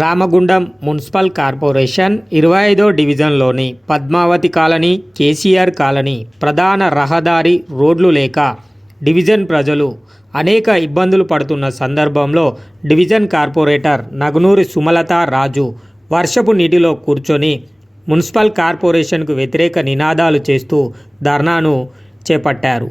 Ramagundam municipal corporation 25వ డివిజన్లోని Padmavati colony, KCR colony ప్రధాన రహదారి రోడ్లు లేక డివిజన్ ప్రజలు అనేక ఇబ్బందులు పడుతున్న సందర్భంలో డివిజన్ కార్పొరేటర్ నగునూరి సుమలత రాజు వర్షపు నీటిలో కూర్చొని మున్సిపల్ కార్పొరేషన్కు వ్యతిరేక నినాదాలు చేస్తూ ధర్నాను చేపట్టారు.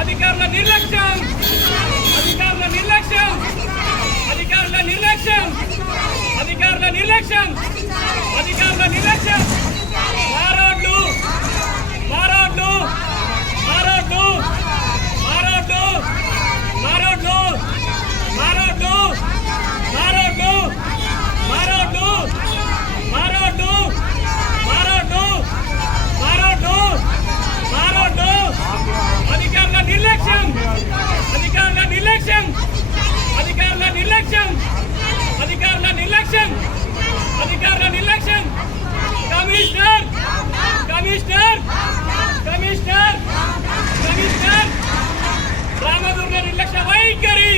అధికారుల నిర్లక్ష్యం అధికారుల నిర్లక్ష్యం అధికారుల నిర్లక్ష్యం అధికారుల నిర్లక్ష్యం అధికారుల నిర్లక్ష్యం మారోడ్లు మారోడ్లు మారోడ్లు మారోడ్లు మారోడ్లు మారోడ్లు మారోడ్లు మారోడ్లు మారోడ్లు మారోడ్లు మారోడ్లు మారోడ్లు అధికారుల నిర్లక్ష్యం అధికారుల నిర్లక్ష్యం అధికారుల నిర్లక్ష్యం అధికారుల నిర్లక్ష్యం అధికారుల నిర్లక్ష్యం commissioner commissioner commissioner commissioner Ramadurga నిర్లక్ష్య వైఖరి